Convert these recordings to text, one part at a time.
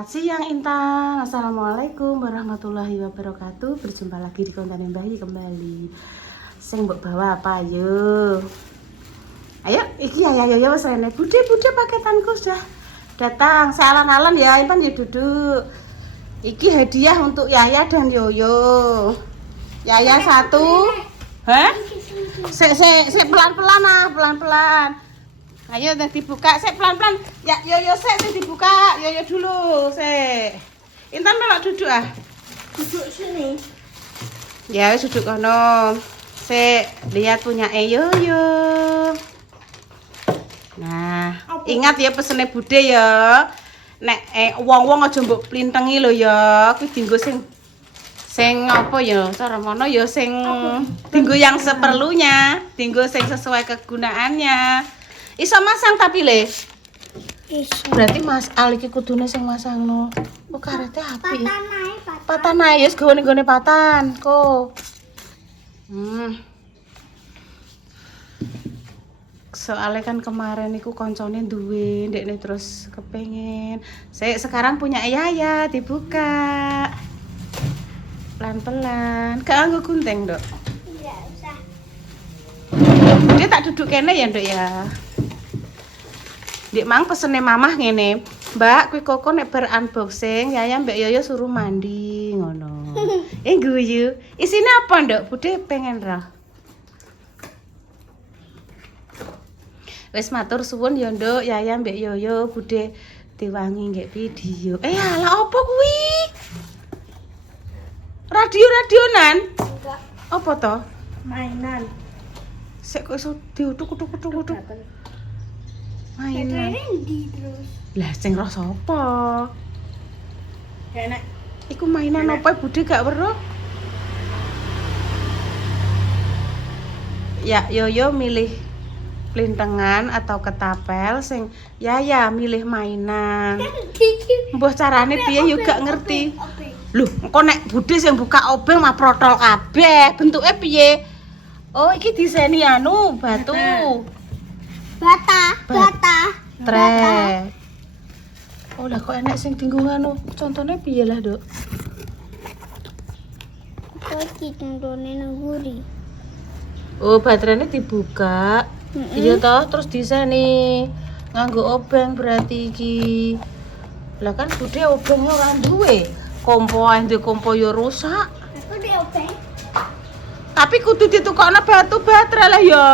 Siang Intan, assalamualaikum warahmatullahi wabarakatuh. Berjumpa lagi di konten Mbah Yi kembali. Sing mbok bawa apa ayo? Ayo, iki ya wes rene. Bude paketanku sudah datang. Saya alon-alon ya, Intan ya duduk. Iki hadiah untuk Yaya dan Yoyo. Yaya satu. Hah? Sek pelan-pelan ah, pelan-pelan. Ayo udah dibuka, saya pelan-pelan. Ya, Yoyo saya dibuka. Yoyo dulu, saya. Intan melok duduk ah. Duduk sini. Ya, wis duduk kono. Saya lihat punya Yoyo. Nah, ingat ya pesennya Bude ya. Nek wong-wong aja mbok plintengi lho ya. Kuwi dienggo sing apa ya? Cara mono ya sing dienggo yang seperlunya, dienggo sing sesuai kegunaannya. Iso masang tapi le. Iso. Berarti Mas Al iki kudune sing masangno. Kok karete apik. Patan. Patan ae wis gone-gone patan. Kok. Soalnya kan kemarin iku koncone duwe, ndekne terus kepengen. Saya sekarang punya Yaya, dibuka. Pelan-pelan. Keanggo gunting, Dok. Enggak usah. Dia tak duduk kene ya, Dok ya. Dik mang pesene mamah ngene, Mbak, kuwi koko nek bar unboxing, Yaya Mbak Yoyo suruh mandi ngono. Guyu. Isine apa, Nduk? Bude pengen roh. Wis matur suwun ya, Nduk, Yaya Mbak Yoyo Bude diwangi nggih video. Alah apa kuwi? Radio-radionan? Enggak. Apa to? Mainan. Sik kok iso diutuk-utuk. Mainan. Rendi terus. Lah sing roh sapa? Enak. Iku mainan apa Bude gak weruh? Ya, Yoyo milih plintengan atau ketapel, sing Yaya milih mainan. Mbah carane piye yo gak ngerti. Loh, engko nek Bude sing buka obeng mah protol kabeh. Bentuke piye? Oh, iki diseni anu batu. Bata. Trek. Oh lah kok enek sing tinggu anu. Contohnya piye lah, Dok? Kok iki contohnya nang guri. Oh, baterainya dibuka. Iya toh, terus diseni nganggo obeng berarti iki. Lah kan Bude obengnya ora duwe. Kompo ae duwe kompo yo rusak. Aku di obeng. Tapi kudu ditukokno batu baterai lah ya.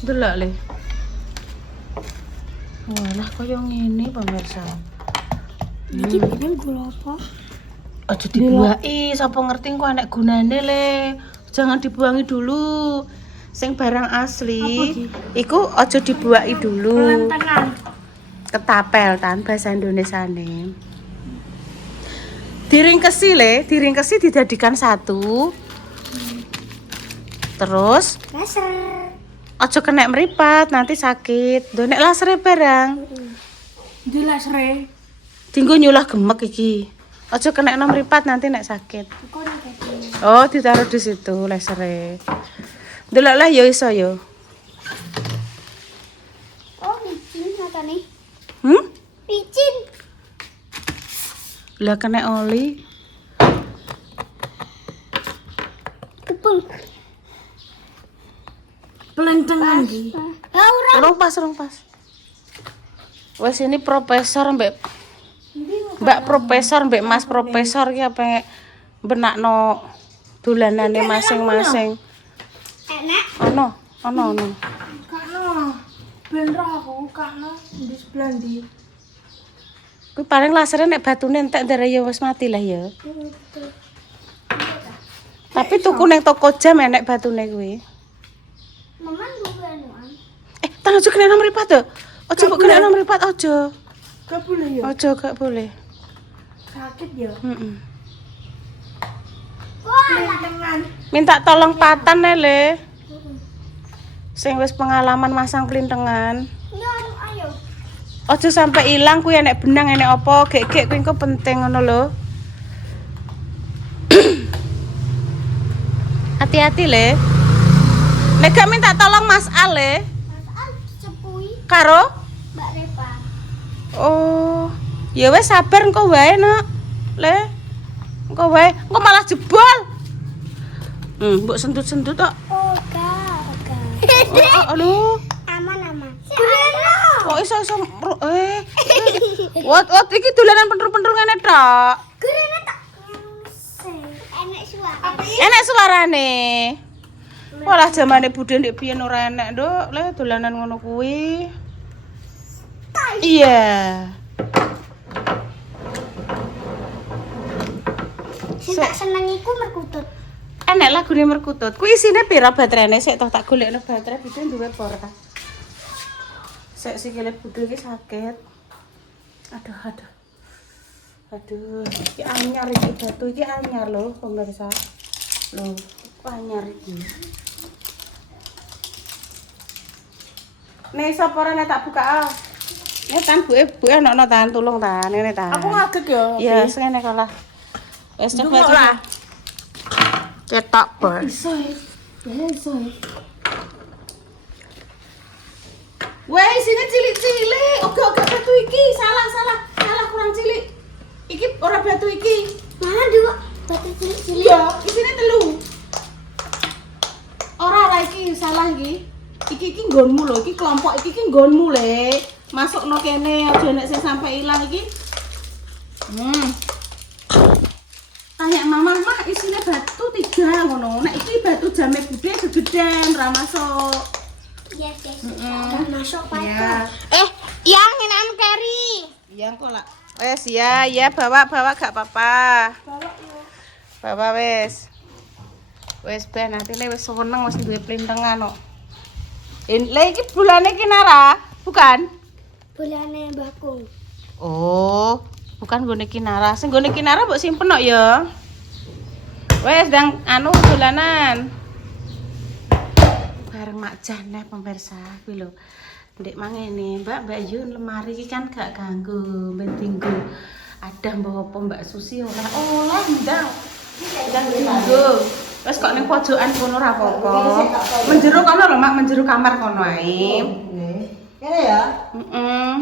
Delok le. Walah koyo ngene pemirsa. Iki bener gula apa? Aja dibuangi, sapa ngerti kok enek gunane le. Jangan dibuangi dulu. Sing barang asli iku aja dibuangi dulu. Tangan. Ketapel tan bahasa Indonesiane. Diringkesi dijadikan satu. Terus Laser. aja kena meripat, nanti sakit. Do nek lasere barang. Di laser. Dinggo nyulah gemek iki. Aja kena meripat nanti nek sakit. Kok nek Oh, ditaruh di situ lasere. Delok lah yo iso yo. Oh, licin matane. Licin. Lah kena oli. Upeng. Pelentengan iki. Ora. Rong pas. Wes ini profesor Mbak profesor mbek Mas profesor ki apa benakno dolanane masing-masing. Enak. Ono. Kakno. Ben roh aku kakno di sebelah ndi. Kuwi paling lasere nek batune entek ndare ya wis mati lah ya. Tapi tuku ning toko jam enek batune kuwi. Maman gue anuan. Tangan aja kena mripat to. Aja kok kena mripat aja. Gak boleh ya? Aja gak boleh. Sakit ya? Heeh. Pelentengan. Minta tolong patan le. Sing wis pengalaman masang plintengan. Ya, ayo. Aja sampai ilang kuwi enek benang enek apa, gek-gek kuwi engko penting ngono lho. Hati-hati le. Nek gak minta tolong Mas Al le. Mas Al cepui karo Mbak Repa. Oh, ya wes sabar engko wae, Nak. Le. Engko wae, engko malah jebol. Mbok sentut-sentut tok. Oga. Oh, aduh. Aman. Gurena. Kok iso Wat iki dolanan pentul-pentul ngene tok. Gurena tak. Enak suara. Enak suarane. Walah zamane budhe ndek biyen ora enak, Nduk. Le dolanan ngono kuwi. Iya. Sing tak seneng iku merkutut. Enak lagune merkutut. Kuwi isine pira baterainya? Sik toh tak golekno baterai budhe duwe por ta. Sik sikile budhe iki sakit. Aduh, iki anyar iki batu iki anyar lho, pemirsa. Loh, kok anyar iki. Nek sapa ora tak buka ah. Ya tan Bu ana tan tulung tan ngene tan. Aku ngaget ya. Ya, sengene kalah. Wis coba. Cetak bae. Iso ya. Weh, sini cilik-cilik. Oke batu iki. Salah kurang cilik. Iki ora batu iki. Mana dua batu cilik-cilik? Iya, isine telu. Ora iki salah iki. Iki nggonmu lho, iki kelompok iki nggonmu le. Masukno kene aja nek sing sampe ilang iki. Tanya mama, "Mah, isine batu 3 ngono. Nek iki batu jame budhe gegeden ra masuk." Yes. Udah masuk Pak. Iya. Yang enak carry. Iya kok lah. Wes ya, bawa gak apa-apa. Bawa wes. Wes ben atine wis seneng wis duwe plintengan kok. Lah iki bulane ki Nara, bukan? Bulane Mbakku. Oh, bukan gone Kinara. Sing gone Kinara mbok simpen kok ya. Wes ndang anu dolanan. Bareng Mak Janeh pemirsa kuwi lho. Ndek mangene, Mbak Yun lemari iki kan gak ganggu, ben tinggu. Ada mbok apa Mbak Susi ora oleh ndang. Ndang tinggu. Wes kok ning pojokan kono ora apa-apa. Menjero kono lho Mak, menjero kamar kono ae. Kene ya? Heeh.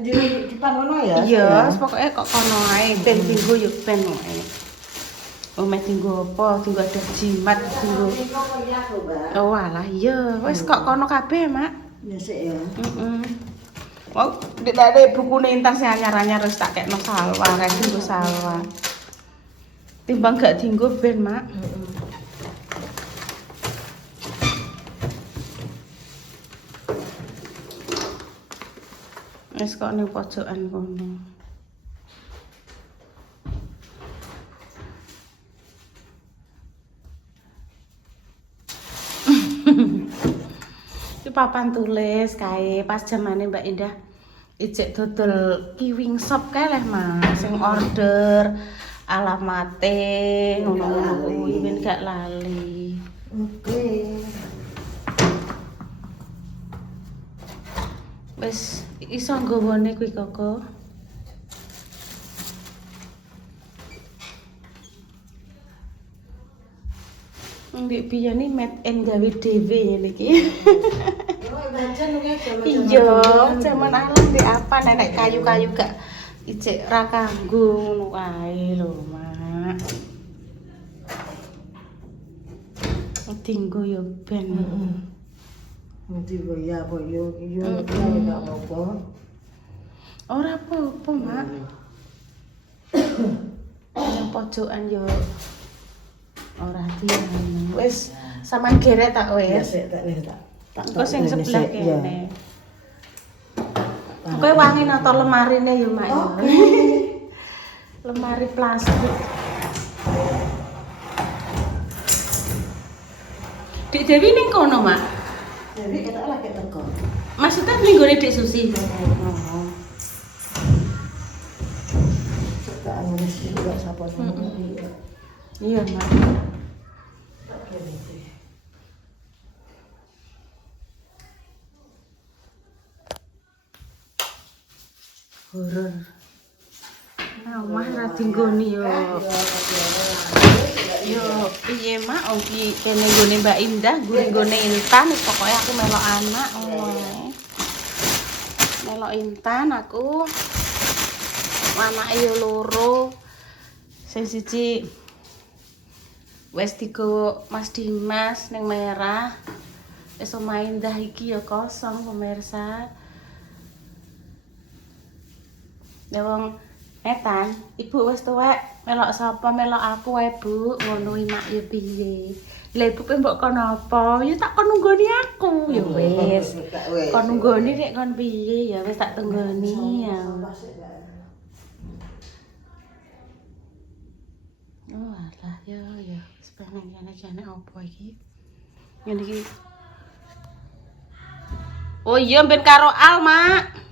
Di depan kono ya? Iya, pokoknya kok kono ae, ben tinggu yo ben wae. Omeh tinggu apa? Tinggu ada jimat tinggu. Oh alah iya, wis kok kono kabeh, Mak. Ya sik ya. Heeh. Wong ndek ada bukune Intan sing anyar-anyar wis tak kekno salwa, rek tinggu salwa. Timbang gak tinggu ben, Mak. Wis kok ning pojokan kono. Iki papan tulis kae pas zamane Mbak Indah ijek dodol kiwing shop kae leh Mas, sing order alamate ngono-ngono kuwi ben gak lali. Oke. Wis iso nggawane kuwi Koko. Mbek biyen iki made in gawe dhewe ngene iki. Iya, jaman alam di apa nenek kayu-kayu gak ijek ra kanggo ngono kae lho, Mak. Tinggo yo ben. Nanti ya apa yo enggak apa-apa. Ora apa-apa, Mak. Yang pojokan yo ora dianu. Wis sampean geret tak Ya wis. sik tak nih tak. Engko sing sebelah kene. Kowe wangi nata lemarine yo, Mak. Lemari plastik. Dik Dewi ning kono, Mak. Jadi kita lagi teko. Maksudnya ning gone Dik Susi. Kita anu sih juga sapa sama. Iya, Mak. Horor. Nah, omah ra dinggoni yo. Yo, piye Mak? Oki kene nggone Mbak Indah, nggone Intan, wis pokoke aku melok anak ngono. melok Intan aku. Anake yo loro. Sing siji wis digo Mas Dimas ning Merah. Wis omahe Indah iki yo kosong pemirsa. Ya wong Etan, ibu wis tuwek, melok sapa melok aku wae, Bu. Ngono iki mak ya piye. Lah ibu pe mbok kon apa? Ya tak kon nunggoni aku. Ya wis. Kon nunggoni nek kon piye ya wis tak tunggoni ya. Oh alah ya sepengen jane opo iki? Ngene iki. Oh iya ben karo Al, Mak.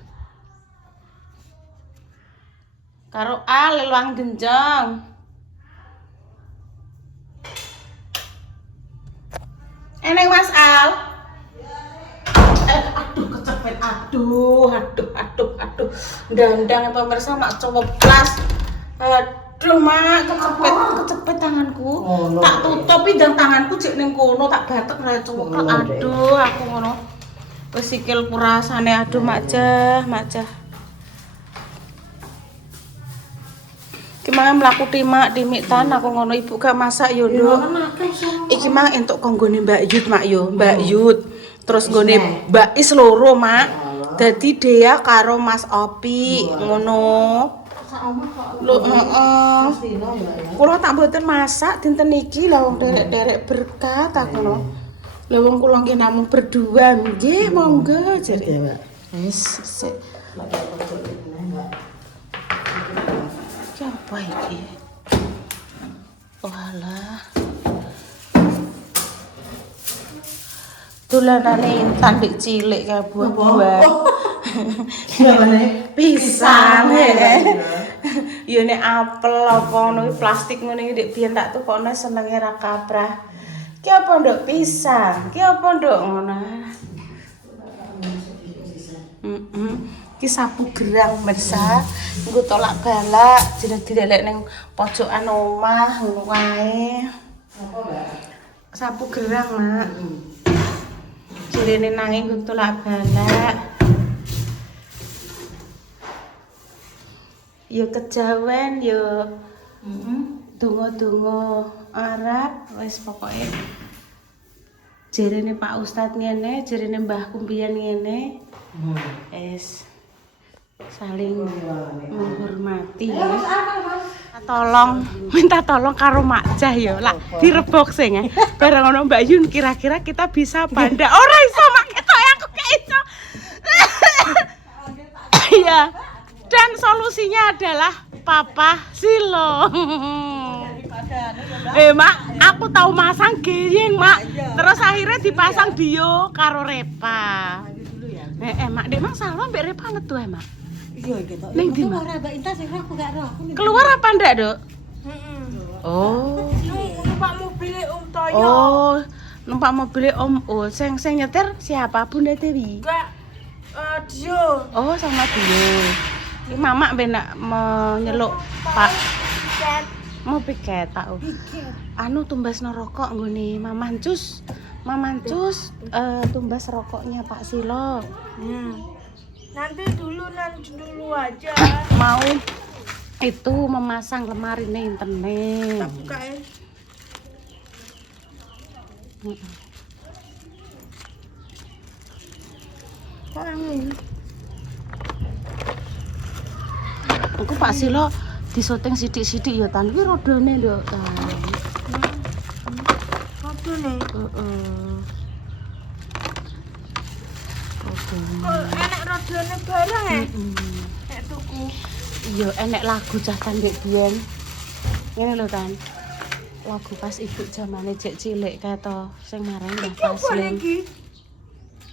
Karo Al luang genjong. Eneng Mas Al. Aduh kecepet. Aduh. Dandang pemirsa mak coplas. Aduh mak kecepet tanganku. Tak tutupi dan tanganku cek ning kono tak batek ra cowok. Aduh aku ngono. Wis sikil kurasane aduh mak jah. Iki mang mlaku timik tan aku ngono ibu gak masak yo, Nduk. Iki mang entuk konggone Mbak Yud, Mak yo. Mbak Yud. Terus nggone Mbak Is loro, Mak. Dadi Dea karo Mas Opi ngono. Lho, heeh. Kula tak mboten masak dinten iki lha wong derek-derek berkat aku ngono. Lha wong kula nggih namung berdua nggih, monggo jare. Wis sik. Apa iki? Walah. Dolanane Intan dik cilik kae buah-buah. Pisang. Ya nek apel apa ngono plastik ngono iki dik biyen tak tukokno senenge ra kaprah. Ki apa nduk pisang? Ki apa nduk ngono? Ki sapu gerang mersa, nggo tolak balak, dilek ning pojokan omah ngono wae. Apa, Mbak? Sapu gerang, Mak. Jirene nanging nggo tolak balak. Ya kejawen ya donga-donga Arab wis pokoke. Jirene Pak Ustadz ngene, jirene mbahku mbiyen ngene. Es saling menghormati ya. Minta tolong karo Mak Jah ya. Lah direbok sing ya. Bareng ngono Mbak Yun kira-kira kita bisa banda. Ora iso Mak ketok aku gak iso. Iya. Dan solusinya adalah Papa Silo. Mak, aku tahu masang geyeng, Mak. Terus akhirnya dipasang bio karo Repa. Mak, Dek Mang salah mbek Repa metu Mak. Iya gitu. Ning ndi, Mak? Ora Mbak Intan sing aku gak roh. Keluar apa ndak, Dok? Oh. Numpak mobil Om Toyo. Oh, numpak mobil Om. Oh, sing nyetir siapa? Bunda Dewi. Enggak Dio. Oh, sama Dio. Ini Mama benak menyeluk Pak. Mau piket tau. Anu tumbas rokok nggone Mamancus. Tumbas rokoknya Pak Silo. Nanti dulu aja. Mau itu memasang lemari nih internet. Tak buka ya. Kok ini? Aku Pak Silo disyuting sidik-sidik ya tan kuwi rodone nduk tan. Rodone. Heeh. Kok enek rodone bareng ya? Nek tuku. Iya enek lagu cah tan ndek biyen. Ngene lho tan. Lagu pas ibu zamane cek cilik kae to sing marang Mbah Taslim.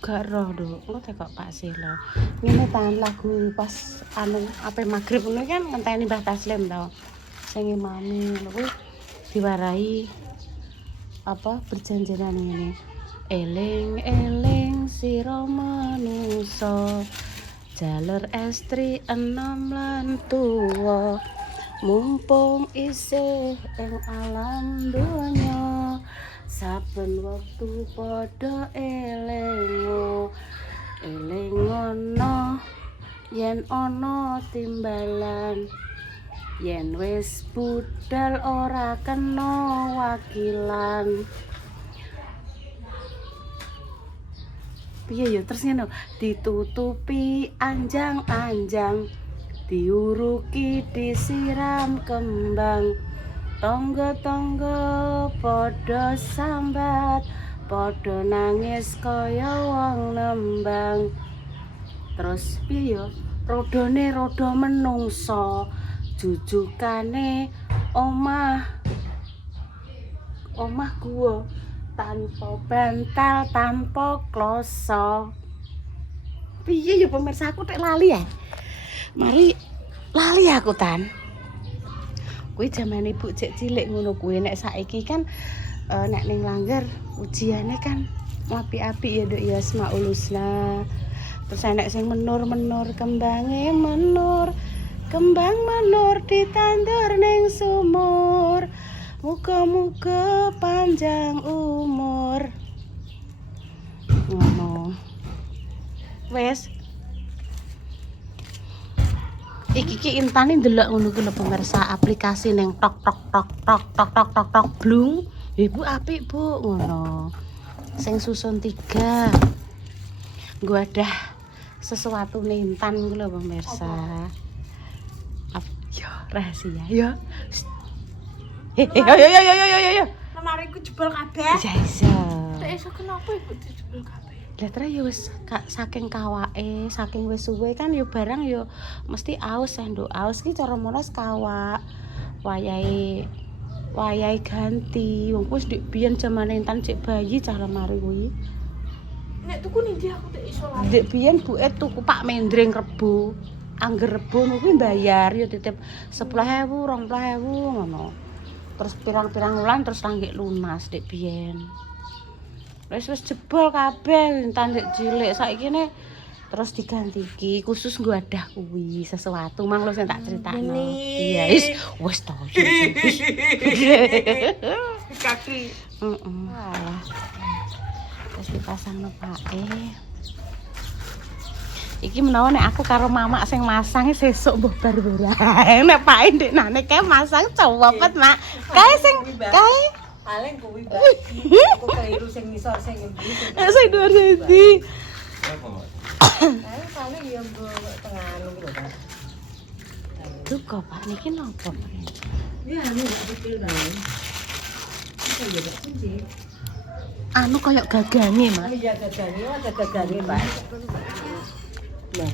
Gak roh nduk, engko tekok Pak Silo. Ngene tan lagu pas anu ape magrib ngono kan ngenteni Mbah Taslim to. Sing imami lho kuwi diwarai apa perjanjian ngene. Eling-eling sira manusa jalur estri enom lan tuwa mumpung isih ing alam donya saben wektu padha elingono yen ana timbalan yen wis budal ora kena wakilan. Piye ya terus ngono, ditutupi anjang-anjang, diuruki disiram kembang, tangga-tangga padha sambat, padha nangis kaya wong nembang. Terus piye ya, rodone rodo menungso, jujukane omah gua tanpa bantal tanpa kloso. Piye ya pemirsa, aku tek lali ya. Mari lali aku tan. Kuwi jaman ibu cek cilik ngono kuwi, nek saiki kan nek ning Langgar ujiane kan apik-apik ya Nduk ya, Asmaul Husna. Terus enek sing menur-menur kembange menur. Kembang menur ditandur ning sumur. Muga-muga panjang umur. Ngono. Wes. Iki intane ndelok ngono ku lho pemirsa, aplikasi ning tok tok tok tok tok tok tok tok blung. Ibu apik, Bu, ngono. Sing susun 3. Gua ada sesuatu nintan ku lho pemirsa. Yo rahasia yo. Yo. Lemariku jebol kabeh. Ya iso. Nek iso kenapa iku dijebol kabeh? Lah terus ya wis saking kawake, saking wis suwe kan ya barang ya mesti aus Nduk. Aus ki cara monos kawak. Wayahe ganti. Wong wis ndek biyen jamane entan cek bayi cah lemari kuwi. Nek tuku ning ndi aku tek iso lali. Ndek biyen buke tuku Pak Mendring Rebo. Angger Rebo kuwi bayar ya titip 10.000, 20.000 ngono. Terus pirang-pirang wulan terus ranggik lunas ndek biyen. Wis jebol kabeh entan ndek cilik saiki ne terus diganti iki khusus nggo adah kuwi sesuatu mang lho sing tak critakno. Iya wis to. Kaki. Heeh. Terus dipasangno pake. Iki menawa nek aku karo mamak sing masang sesuk mbah bar ora. Nek pake ndeknane kae masang cowopet, Mak. Kae sing kae Paling kuwi Mbak. Aku keliru sing ngisor sing endi. sing dhuwur endi? Paling ya mbok tengah anu lho, Pak. Duka, Pak, niki napa? Ya anu kecil bae. Iki ya Pak kunci. Anu koyo gagane, Mak. Oh iya gagane, ada gagane, Pak. Nah,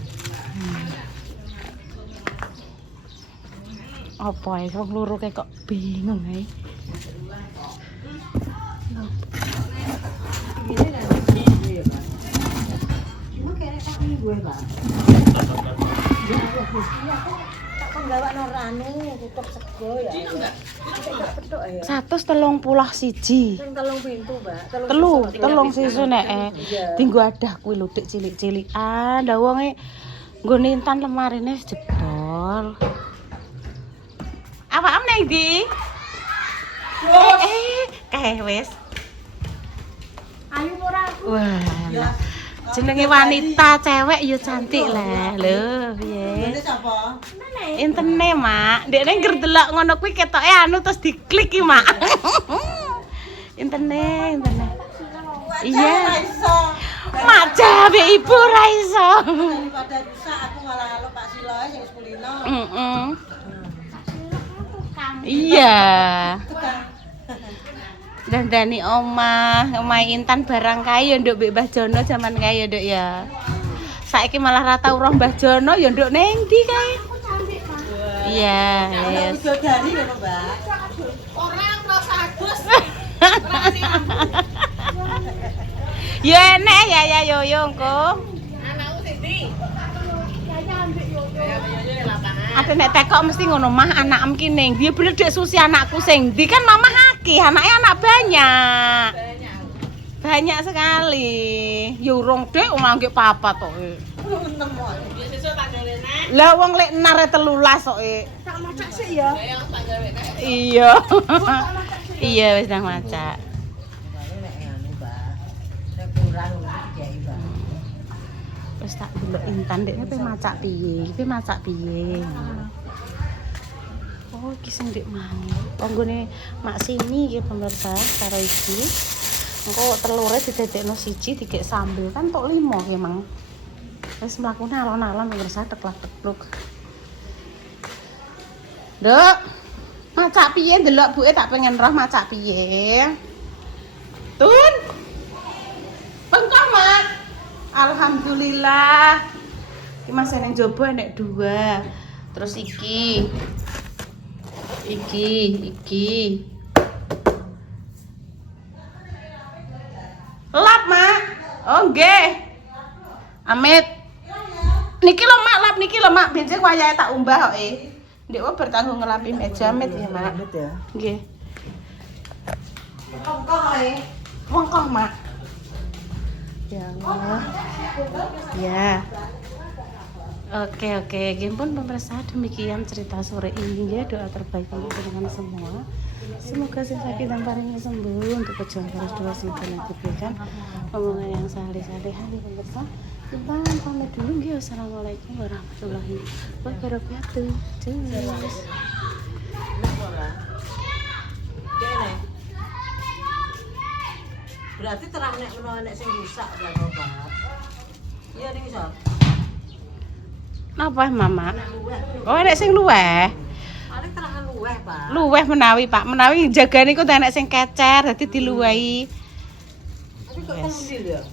Apa ae wong loro kok bingung ae. ini kan gue, Pak. Cuma kayaknya tak ini gue, Pak. Ya, aku tak penggawa noranu, tutup sego ya. Enggak petuk ya. 131. Sing telung pintu, Pak. Telung sisu nek dinggo adah kuwi lho dik cilik-cilikan. Lah wonge nggo nintan lemarine jebol. Awakmu nang ndi? Kae wis. Ayo ora aku. Wah. Jenenge wanita cewek ya cantik lah. Lho, piye? Ini sapa? Intene, Mak. Ndekne ngger delok ngono kuwi ketoke anu terus diklik iki, Mak. Intene. Iya. Maca be ibu ra iso. Daripada rusak aku malah halo Pak Siloe sing wis kulino. Heeh. Iya. Dandani omah Intan barang kae ya nduk Mbak Mbah Jono jaman kae ya nduk ya. Saiki malah ra tau roh Mbah Jono ya nduk ning ndi kae. Iya, yes. Bidodari lho, Mbak. Orang rasa adus. Ya enek ya yoyo engko. Anakku sing ndi? Kayaknya ambek yoyo. Yoyo di lapangan. Ate nek tekok mesti ngono, Mah anakmu ki ning ndi? Bener dek susi anakku sing ndi kan Mama akeh, anaknya anak banyak. Banyak sekali. Ya urung dek wong anggek papat kok. Ya sesuk tak galene. Lah wong lek nare 13 kok. Tak macak sik ya. Iya. Tak gawe kae. Iya. Iya wis nang macak. Nek anu, Mbak. Nek kurang iki, Mbak. Terus tak delok Intan dekne pe macak piye? Iki macak piye? Oh, iki sing ndek mau. Ponggone mak sini iki pemirsa karo iki. Engko telure didadekno siji dikek sambel kan tok 5 ki Mang. Wis mlakune alon-alon pemirsa teklak-tekluk. Nduk. Macak piye ndelok buke tak pengen roh macak piye. Tun. Bengkok, Mak. Alhamdulillah. Iki masih ning jaba nek 2. Terus iki. Lap, Mak. Oh, nggih. Amit. Niki lho, Mak, lap niki lho, Mak. Benjing wayahe tak umbah kok Ndek wae bertanggung ngelapi meja mit ya, Mak. Ya. Nggih. Kok ae. Monggo, Mak. Ya Allah. Ya. Oke, Gimpun pemirsa, demikian cerita sore ini ya, doa terbaik untuk teman semua. Semoga sing sakit dan paling sembuh untuk pejuang keras doa sing diberikan omongan yang saleh-saleh hari pemirsa. Kita pamit dulu ya. Assalamualaikum warahmatullahi wabarakatuh. Cheers. Berarti terang nek menawa nek sing rusak lan obat. Iya ning iso. Napa Mama? Oh, nek sing luweh. Paling terang luweh, Pak. Luweh menawi, Pak. Menawi jagane kok nek sing kecer dadi diluwehi. Tapi kok kan ndi lho?